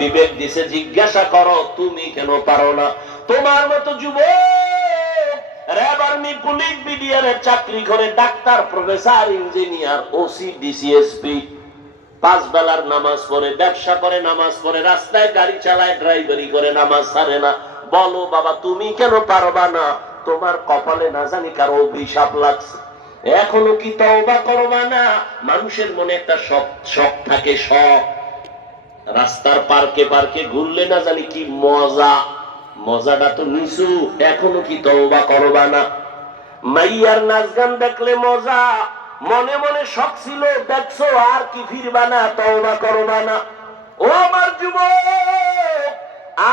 বিবেক দিছে, জিজ্ঞাসা করো, তুমি কেন পারো না? তোমার মতো যুব বলো বাবা, তুমি কেন পারবা না? তোমার কপালে না জানি কারও অভিশাপ লাগছে। এখনও কি তওবা করবা না? মানুষের মনে একটা শখ শখ থাকে, শখ। রাস্তার পার্কে পার্কে ঘুরলে না জানি কি মজা। মজাটা তো নিচু, এখনও কি তওবা করবা না? মাইয়ার নাচ গান দেখলে মজা, মনে মনে শখ ছিল, দেখছ আর কি ফিরবা না, তওবা করবা না। ও আমার যুবক,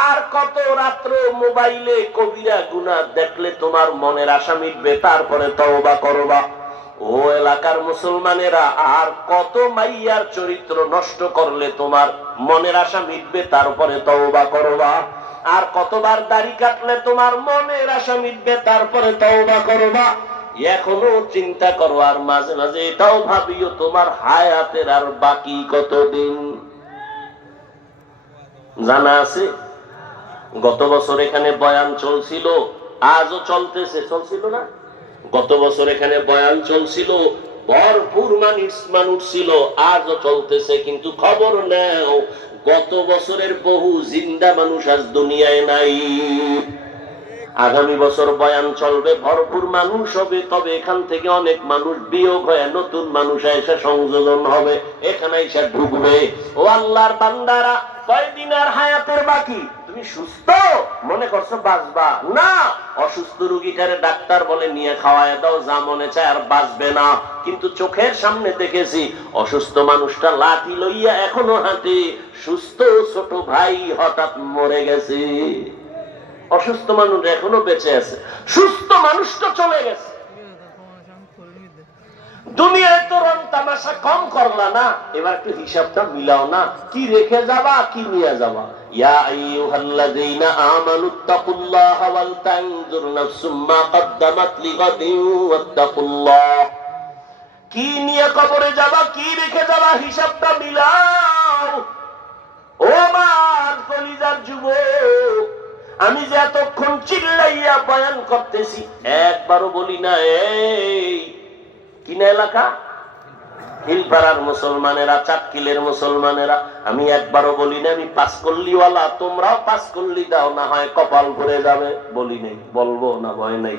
আর কত রাত্র মোবাইলে কবিরা গুনা দেখলে তোমার মনের আশা মিটবে, তারপরে তওবা করবা। ও এলাকার মুসলমানেরা, আর কত মাইয়ার চরিত্র নষ্ট করলে তোমার মনের আশা মিটবে তারপরে তওবা করবা। আর কতবার দাড়ি কাটলে তোমার মনের আশা মিটবে তারপরে তওবা করবা। এখনও চিন্তা করো, আর মাঝে মাঝে এটাও ভাবিও তোমার হায়াতের আর বাকি কতদিন। জানা আছে? গত বছর এখানে বয়ান চলছিল, আজও চলতেছে, চলছিল না? গত বছর এখানে বয়ান চলছিল, ভরপুর মানুষ মানুষ ছিল, আজও চলতেছে, কিন্তু খবর নেও, গত বছরের বহু জিন্দা মানুষ আজ দুনিয়ায় নাই। আগামী বছর বয়ান চলবে, ভরপুর মানুষ হবে, তবে এখান থেকে অনেক মানুষ বিয়োগ হয়ে নতুন মানুষ এসে সংযোজন হবে, এখানে এসে ঢুকবে। ও আল্লাহর বান্দারা, কয়দিন আর হায়াতের বাকি? তুমি সুস্থ? মনে করছ বাঁচবা? না। অসুস্থ রুগীটারে ডাক্তার বলে নিয়ে খাওয়ায় দাও, যা মনে চায় আর বাঁচবে না। কিন্তু চোখের সামনে দেখেছি, অসুস্থ মানুষটা লাঠি লইয়া এখনও হাঁটে। সুস্থ ছোট ভাই হঠাৎ মরে গেছে। অসুস্থ মানুষ এখনও বেঁচে আছে। সুস্থ মানুষটা চলে গেছে। দুনিয়ায় তো রং তামাশা কম করলা না। এবার একটু হিসাবটা মিলাও না। কি রেখে যাবা, কি নিয়ে যাবা? কবরে যাবা, কি রেখে যাবা, হিসাবটা ও যুবক। আমি যে এতক্ষণ চিল্লাইয়া বয়ান করতেছি, একবারও বলি না, এই কিনা এলাকা? হিলপাড়ার মুসলমানেরা, চাটকিলের মুসলমানেরা, আমি একবারও বলি না, আমি পাস করলিওয়ালা তোমরাও পাস করলি দাও, না হয় কপাল ভরে যাবে, বলি নেই, বলব না, ভয় নেই।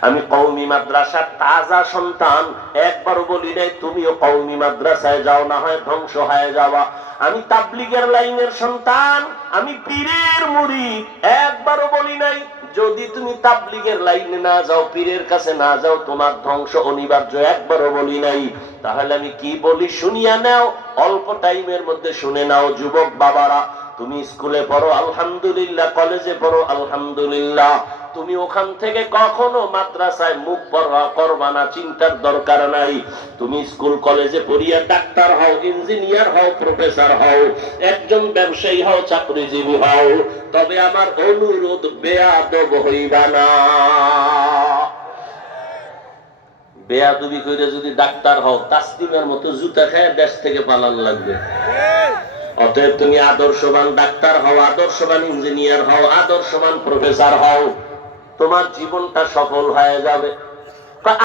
আমি কৌমি মাদ্রাসার তাজা সন্তান। একবারও বলি নাই, তুমিও কৌমি মাদ্রাসায় যাও, না হয় ধ্বংস হয়ে যাওয়া। আমি তাবলিগের লাইনের সন্তান, আমি পীরের মুড়ি একবারও বলি নাই, যদি তুমি তাবলিগের লাইনে না যাও, পীরের কাছে না যাও, তোমার ধ্বংস অনিবার্য, একবারও বলি নাই। তাহলে আমি কি বলি শুনিয়া নাও, অল্প টাইমের মধ্যে শুনে নাও, যুবক বাবারা। তুমি স্কুলে পড়ো, আলহামদুলিল্লাহ, কলেজে পড়ো, আলহামদুলিল্লাহ। তুমি ওখান থেকে কখনো মাদ্রাসায় মুখ পড়া করবা না, চিন্তার দরকার নাই। তুমি স্কুল, কলেজে পড়িয়া ডাক্তার হও, ইঞ্জিনিয়ার হও, প্রফেসর হও, একজন ব্যবসায়ী হও, চাকরিজীবী হও, তবে আমার অনুরোধ বেয়াদব হইবা না। বেয়াদবি করে যদি ডাক্তার হও, তাসলিমের মতো জুতা খেয়ে দেশ থেকে পালান লাগবে। অতএব তুমি আদর্শবান ডাক্তার হও, আদর্শবান ইঞ্জিনিয়ার হও, আদর্শবান প্রফেসর হও। তোমার জীবনটা সফল হয়ে যাবে।